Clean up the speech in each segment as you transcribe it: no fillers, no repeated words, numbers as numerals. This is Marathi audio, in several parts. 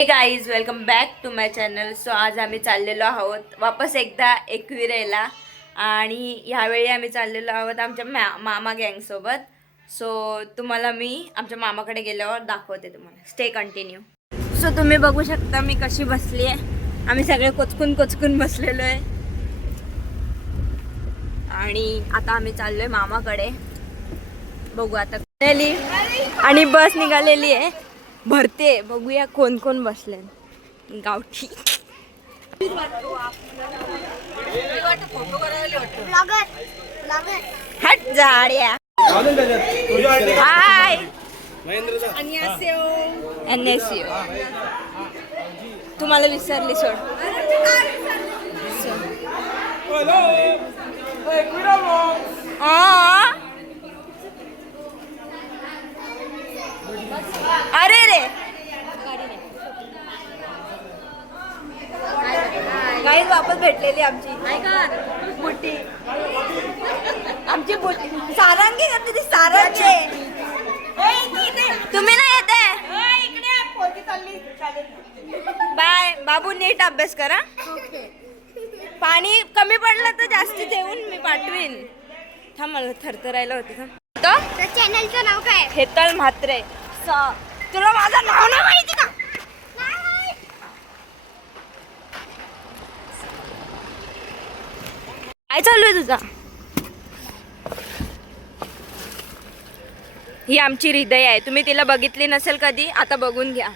हे guys welcome back to my channel. So आज आम्ही चाललेलो आहोत वापस एकदा एकविरेला आणि ह्यावेळी आम्ही चाललेलो आहोत आमच्या मामा गँगसोबत. सो तुम्हाला मी आमच्या मामाकडे गेल्यावर दाखवते तुम्हाला. Stay continue. सो तुम्ही बघू शकता मी कशी बसली आहे. आम्ही सगळे कोचकून बसलेलो आहे आणि आता आम्ही चाललोय मामाकडे. बघू आता आणि बस निघालेली आहे भरते. बघूया कोण कोण बसले गावठी. हट जाड्या. हाय तुम्हाला विसरली सोड. अरे रे गाईज वापस भेटलेली आमची बुट्टी. आमची बुट्टी सारंगी करते ती. सारंगी तुम्ही नाही येते. बाय बाबू. नीट अभ्यास करा. पाणी कमी पडलं तर जास्ती देऊन मी पाठवीन. थांब मला थरथरायला होते. चॅनलचं नाव काय? हेतल म्हात्रे. तुला माझं नाव नाही माहिती का? काय चालू आहे तुझा? ही आमची हृदय आहे. तुम्ही तिला बघितली नसेल कधी, आता बघून घ्या.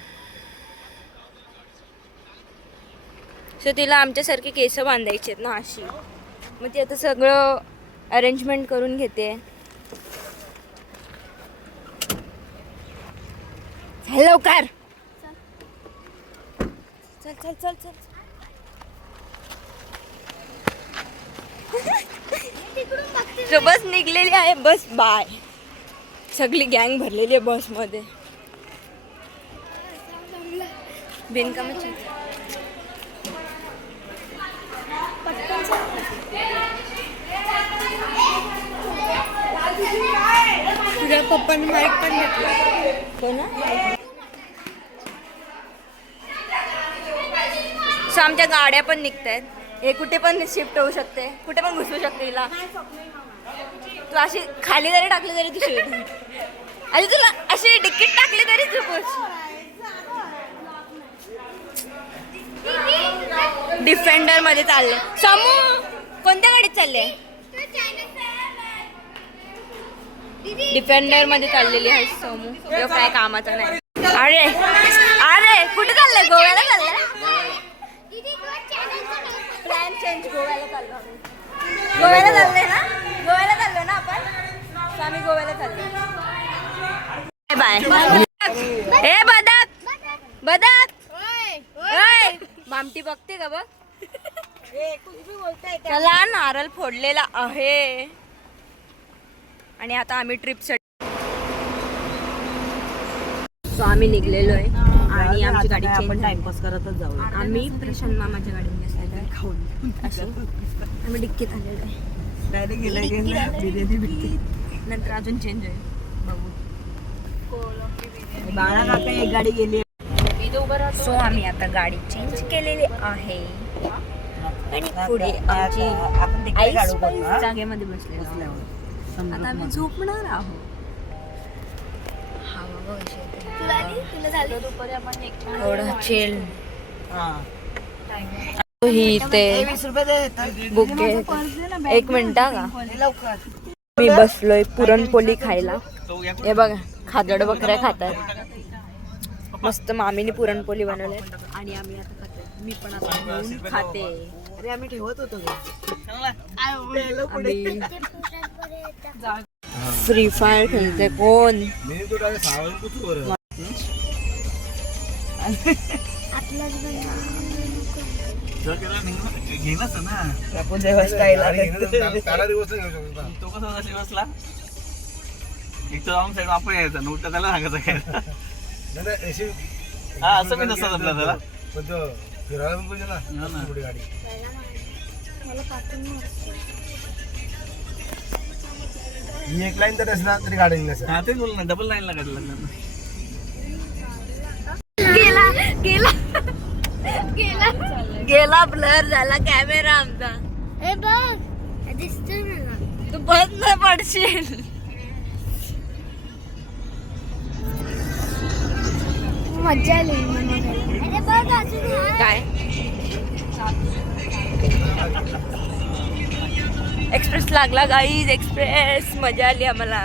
सो तिला आमच्यासारखी केस बांधायची आहेत ना अशी. मग ती आता सगळं अरेंजमेंट करून घेते. लवकर चल चल चल चल. जो बस निघलेली आहे. बस बाय. सगळी गँग भरलेली आहे बस मध्ये. बिनकामाची तुझ्या पप्पाने माईक पण घेतला हो ना. सो आमच्या गाड्या पण निघत आहेत. हे कुठे पण शिफ्ट होऊ शकते, कुठे पण घुसू शकते हिला. तू अशी खाली जरी टाकली तरी तू आणि तुला अशी डिक्कीट टाकली तरी तू डिफेंडर मध्ये चालले. समू कोणत्या गाडीत चालले? डिफेंडर मध्ये चाललेली आहे समू. काय कामाचा नाही. अरे अरे कुठे चाललंय? गोव्याला चाललंय. Plan change. गोव्याला चाललो आम्ही. गोव्याला चाललोय ना. गोव्याला चाललोय ना आपण. आम्ही गोव्याला चाललोय. बाय. हे बदक बदक. भामटी बघते का बघ. त्याला नारळ फोडलेला आहे. आणि आता आम्ही ट्रिपसाठी सो आम्ही निघलेलो आहे आणि आमची गाडी आपण टाइमपास करतच जाऊ. आम्ही प्रशांत मामाच्या गाडीत बसलेलो खाऊन अशी. आम्ही डिक्कीत आलेलो आहे. डायरेक्ट बिर्याणी भेटते. नंतर अजून चेंज आहे. बाळा काका एक गाडी गेली. सो आम्ही आता गाडी चेंज केलेली आहे आणि पुढे आमची आई जागेमध्ये बसलेलो. आता आम्ही झोपणार आहोत. थोडं चिल. ही ते 20 रुपये दे. बुके. एक मिनिट का मी बसलोय पुरणपोळी खायला. हे बघा खादड बकऱ्या खातात. मस्त मामीने पुरणपोळी बनवले आणि आम्ही आता खातो. मी पण आता घेऊन खाते. अरे आम्ही ठेवत होतो. फ्री फायर खेळते कोण? आपण जेव्हा स्टाईल तो कसा बसला एक तर जाऊन साईड आपण यायचं नव्हतं त्याला सांगायचं काय. हा असं मी नसतं आपला त्याला फिरायला पण पाहिजे ना पुढे गाडी. ही एक लाईन तर असला तरी गाडी नसेल. हा तेच बोल ना डबल लाईन लागायला लागणार. गेला गेला गेला गेला ब्लर झाला कॅमेरा आमचा. ए बघ दिसतोय मला. तू बंद नाही पडशील. मज्जा आली अरे बघ अजून आहे. काय एक्सप्रेस लागला गाईज. एक्सप्रेस मजा आली आम्हाला.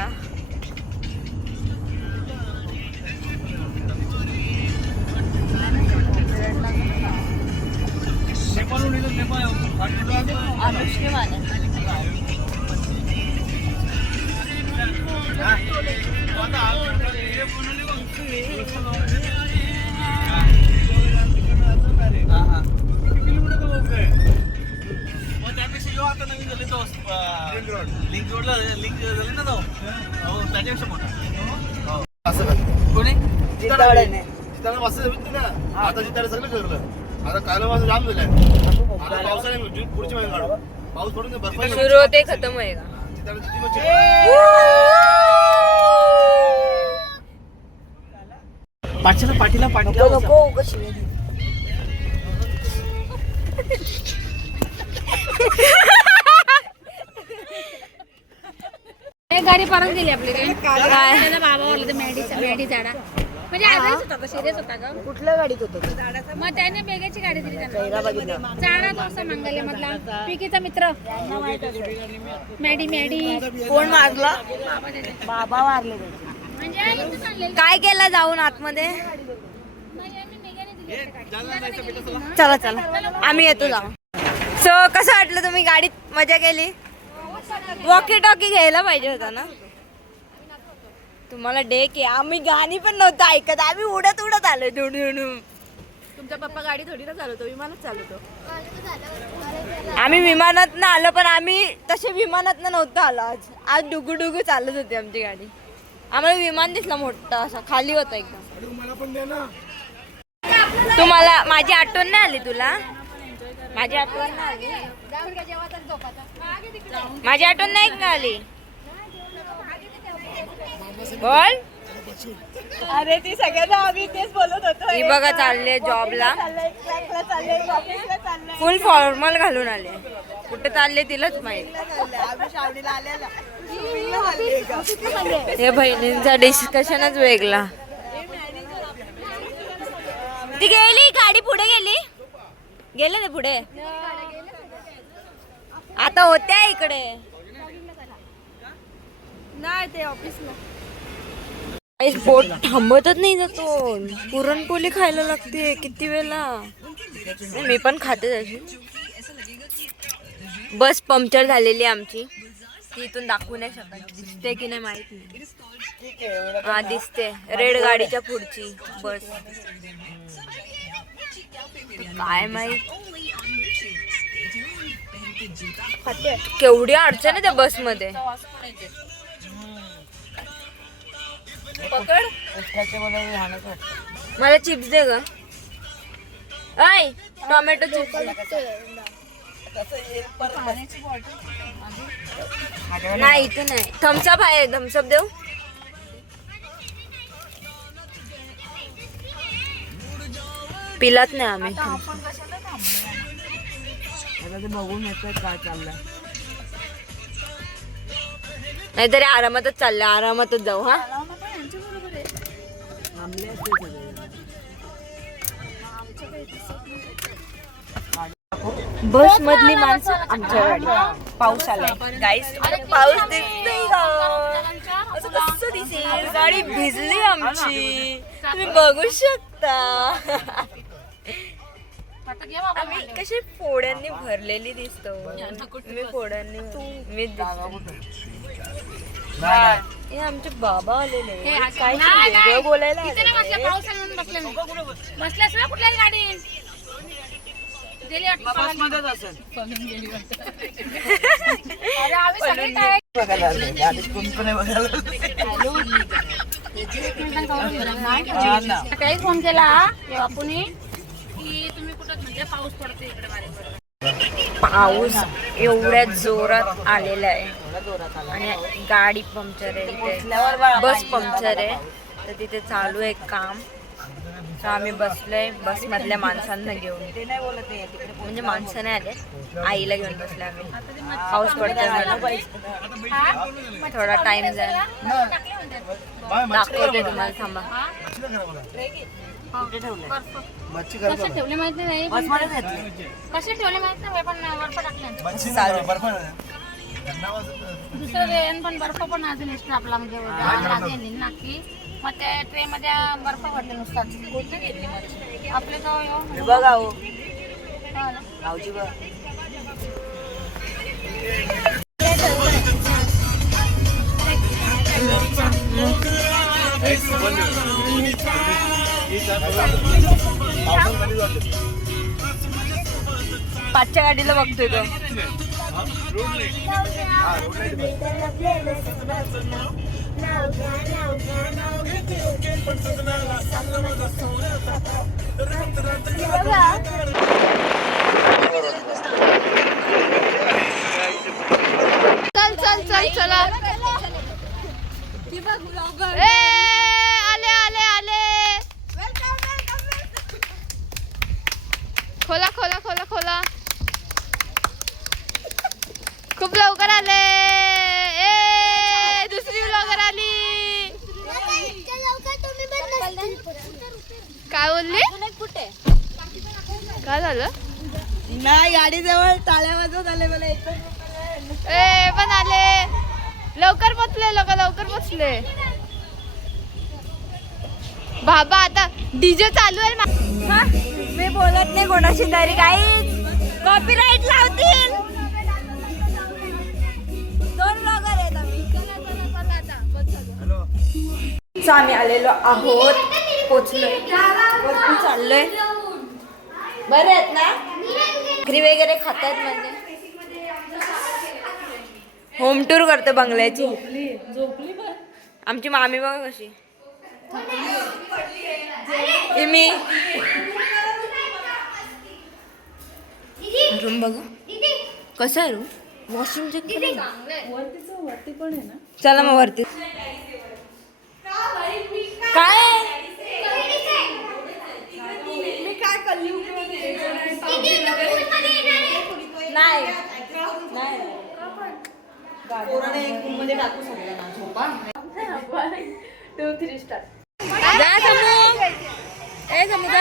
लिंक रोडला लिंक झाली ना तो हो त्याच्यापेक्षा मोठा. असं करते कोणी जितावड्याने. जिताला वाजता होती ना आता जिताला सगळं करलं. आता काल वाजता जाम झालाय. आता पावसाने पुढची महिना काढू. पाऊस पडून बर्फ सुरू होते खतम होएगा. जिताला किती मच्छी पाठीला नको नको कशी एक गाडी परत गेली आपली रे. त्याचा बाबा बोलला ते मॅडी झाडा म्हणजे आजारीच होता तो, सिरियस होता का. कुठल्या गाडीत होतं तू? मग त्याने बेगाची गाडी दिली त्यांना. चेहरा बघितला. झाडा तो असा मंगल्य मधला पिकीचा मित्र मॅडी कोण मारला? बाबा त्याचे. बाबा वारले त्याचे. म्हणजे इथं चाललेलं. काय केलं जाऊन आतमध्ये? नाही, आम्ही मेघाने दिली. चला चला आम्ही येतो जाऊ. सो कसं वाटलं? तुम्ही गाडीत मजा केली? वॉकी टॉकी घ्यायला पाहिजे होता ना तुम्हाला. डे की आम्ही गाणी पण नव्हतं ऐकत. आम्ही उडत उडत आलो. तुमचा पप्पा गाडी थोडी ना चालवतो, विमानच चालवतो. आम्ही विमानात आलो पण आम्ही तसे विमानात नव्हतं आलो. आज डुगू डुगू चालत होती आमची गाडी. आम्हाला विमान दिसला मोठा असा खाली होता एकदम. मला पण दे ना. तुम्हाला माझी आठवण नाही आली? तुला माझी आठवण नाही आली? माझी आठवण नाही का आली? बोल. अरे ती सगळ्यांना आम्ही तेच बोलत होतो. ही बघा चालले जॉबला. फुल फॉर्मल घालून आले. कुठे चालले तिलाच माहिती. हे बहिणींचा डिस्कशनच वेगळा. ती गेली गाडी पुढे गेले ते पुढे. आता होत्या इकडे नाही ते ऑफिसला. पोट थांबतच नाही जातो. पुरणपोळी खायला लागते किती वेळा. मी पण खाते तशी. बस पंक्चर झालेली आमची. ती इथून दाखवू नाही शकत. दिसते की नाही माहित नाही. हा दिसते. रेड गाडीच्या पुढची बस. काय माहित केवढी अडचण आहे त्या बस मध्ये. पकड. मला चिप्स दे ग. ऐ टोमॅटो चिप्स. नाही इथे नाही. थम्सअप आहे. थम्सअप देऊ? पिलात नाही आम्ही. आता ते बघून येतात काय चाललंय. नाहीतरी आरामातच चाललंय. आरामातच जाऊ. हा थांबले असते सगळे. बस मधली माणसं आमच्या गाडी. पाऊस आलाय गाईस. पाऊस दिसतोय का? असं कसं दिसेल? गाडी भिजली आमची. तुम्ही बघू शकता. आम्ही कशी फोड्यांनी भरलेली दिसतो. मी फोड्यांनी मीच दिसतो. हे आमचे बाबा आलेले. काय वेगळं बोलायला आलेले. पावसाळ्यात बसले बसल्यास ना कुठल्याही गाडी गेली बसमध्येच असेल. अरे आम्ही सगळे काय बघायला आलोय. आधीच कोणी पण नाही बघायला. सकाळी फोन केला बापूने की तुम्ही कुठं म्हणजे पाऊस पडतो इकडे माझ्याकडे. पाऊस एवढ्या जोरात आलेला आहे आणि गाडी पंक्चर आहे. इथे बस पंक्चर आहे. तर तिथे चालू आहे काम. तर आम्ही बसलोय बस मधल्या माणसांना घेऊन. म्हणजे माणसं नाही आले, आईला घेऊन बसले आम्ही. पाऊस पडतोय, थोडा टाइम जाईल. दाखवते तुम्हाला, थांबा. मच्छी करतो कसे ठेवले माहित नाही, कसे ठेवले माहित नाही, पण बर्फ टाकले. मच्छी बर्फ दुसरं रेन पण बर्फ पण अजून एक्स्ट्रा आपला म्हणजे येईल ना की मग त्या ट्रे मध्ये बर्फ भरले नुसताच. कुठे घेतली मच्छी आपले तो बघा हो हा ना. गावची बघ. पाचच्या गाडीला बघतोय तो. चल चल चल चला. ए, आले आले आले. खोला खोला खोला खोला. खूप लवकर आले. ए, दुसरी ब्लॉगर आली. काय बोलली? काय झालं? नाही गाडीजवळ टाळ्या वाजवत आले मला. ए, पण आले. लवकर पोचले लोक, लवकर पोचले. बाबा आता डीजे चालू आहे ना. मी बोलत नाही कोणाशी तरी, काही कॉपीराईट लावतील. दोन ब्लॉगर आहेत आम्ही. सो आम्ही आलेलो आहोत, पोचलोय, वरती चाललोय. बरे आहेत ना? भाकरी वगैरे खातात म्हणजे. होम टूर करतो बंगल्याची. आमची मामी बघा कशी. मी रूम बघा कसं आहे रूम. वॉशरूम चेक वरती पण आहे ना. चला मग वरती. काय नाही मध्ये टाकू शकतो ना झोपा. 2, 3 स्टार. जा समू. ए समुद्र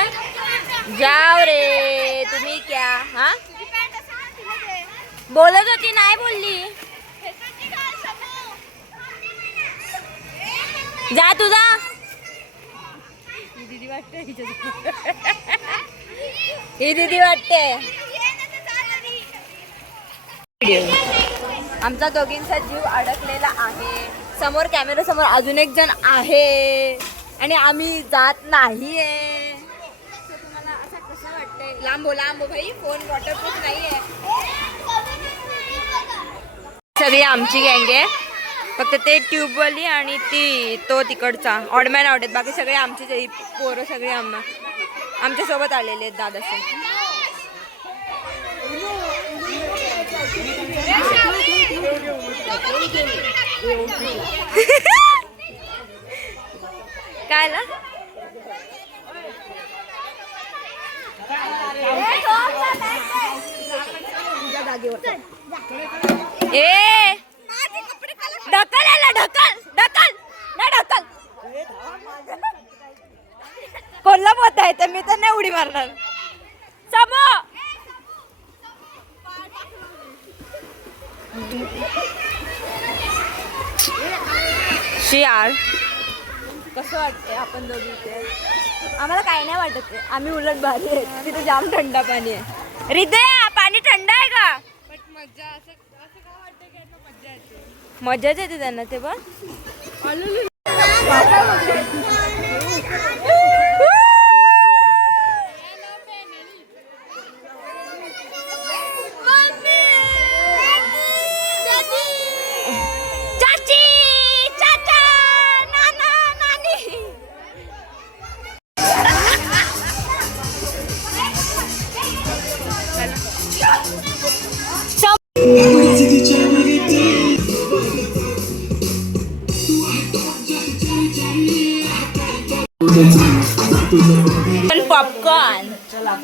जाओ रे. तुम्ही क्या हा बोलत होती, नाही बोलली. जा तुझा. ही दीदी वाटते. आमचा दोघींचा जीव अडकलेला आहे. समोर कॅमेरा समोर अजून एक जण आहे आणि आम्ही जात नाहीये. तुम्हाला असं कसं वाटतंय? लांबो लांबो भाई, फोन वॉटरप्रूफ नाहीये. सगळी आमची गँग आहे, फक्त ते ट्यूबवाली आणि तो तिकडचा ऑडमॅन आवडत. बाकी सगळे आमचे पोरं सगळे आमच्या सोबत आलेले आहेत दादाचे. काय ना ए ढकल याला, ढकल ढकल ना ढकल. कोल्हा पोत आहे तर मी तर नाही उडी मारणार. समो यार कसं वाटतंय आपण दोघी इथे. आम्हाला काही नाही वाटत आहे, आम्ही उलट भारी आहे. तिथे जाम थंड पाणी आहे. हृदय पाणी थंड आहे का? मजाच येते त्यांना ते पण.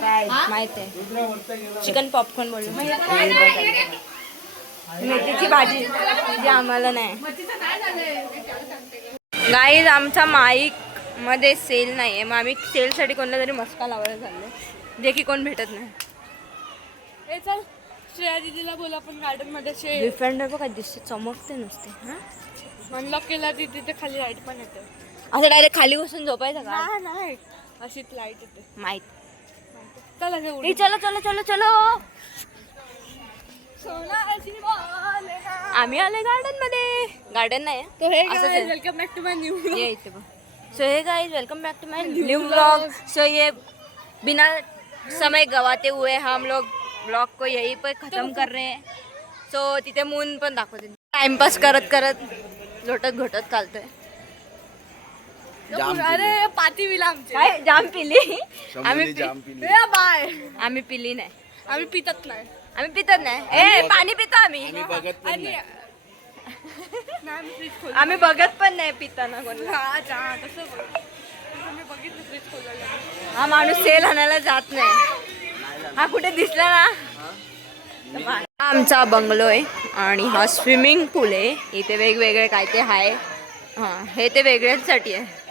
माहित आहे चिकन पॉपकॉर्न बोललो मेथीची भाजी जी आम्हाला नाही. गाईज आमचा माईक मध्ये सेल नाही आहे मग आम्ही सेलसाठी कोणता तरी मस्का लावायला चाललो जे की कोण भेटत नाही. ए चल श्रेया दीदीला बोला आपण गार्डन मध्ये डिफेंडर बघा दिसते चमकते नुसते हा अनलॉक केला तिथे खाली लाईट पण येते. असं डायरेक्ट खाली बसून झोपायचं का नाही अशीच लाईट येते. माहित. चला ए चलो चलो चलो चलो आम्ही आलोय गार्डन मध्ये. गार्डन नाही तो हे असंच आहे. Welcome back to my new ये इथे बघ. So hey guys welcome back to my new vlog. So ये बिना समय गवाते हुए हम लोग ब्लॉग को यहीं पर खत्म कर रहे हैं. सो तिथे मून पण दाखवते. टाइमपास करत करत लोटत घोटत चालतोय. अरे पाती विला आमचे काय जाम पिली आम्ही बाय आम्ही पिली नाही. आम्ही पितत नाही आम्ही पितच नाही. ए पाणी पितो आम्ही. आणि आम्ही बघत पण नाही पिताना कोणाला. तसं मी बघितलं फ्रीज खोलायला. हा माणूस सेल आणायला जात नाही. हा कुठे दिसला ना. हा आमचा बंगलो आहे आणि हा स्विमिंग पूल आहे. इथे वेगवेगळे काय ते आहे. हा हे ते वेगळ्यासाठी आहे.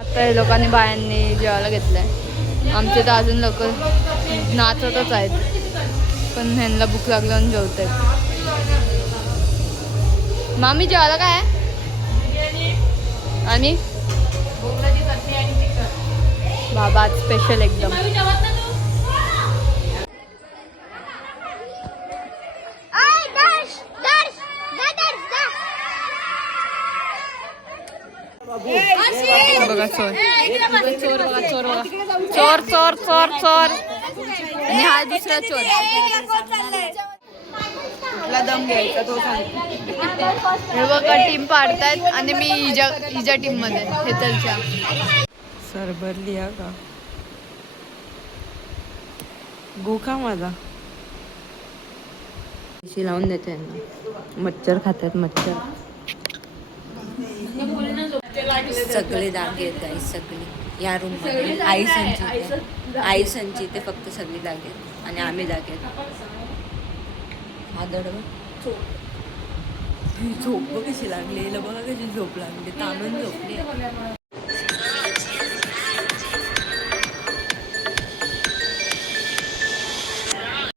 आता हे लोकांनी बायांनी जेवायला घेतलंय. आमचे तर अजून लोक नाचतच आहेत पण ह्यांना भूक लागली आणि जेवत आहेत. मामी जेवायला काय आहे? आणि बाबा आज स्पेशल एकदम. बघा चोर चोर बघा चोर बघा चोर चोर चोर चोर आणि हा दुसरा चोर. कुठला दम घ्यायचा तो सांगतो. हे बघा टीम पाडतायत आणि मी हिच्या टीम मध्ये हेतलच्या. सरभरली हा का गोखा माझा लावून देते यांना. मच्छर खातात मच्छर. सगळे दागे आहेत गाई सगळे या रूम मध्ये. आई संची फक्त सगळी दागे आहेत आणि आम्ही दागे आहेत. हा दडव झोप कशी लागली बघा कशी झोप लागली ताणून झोपली.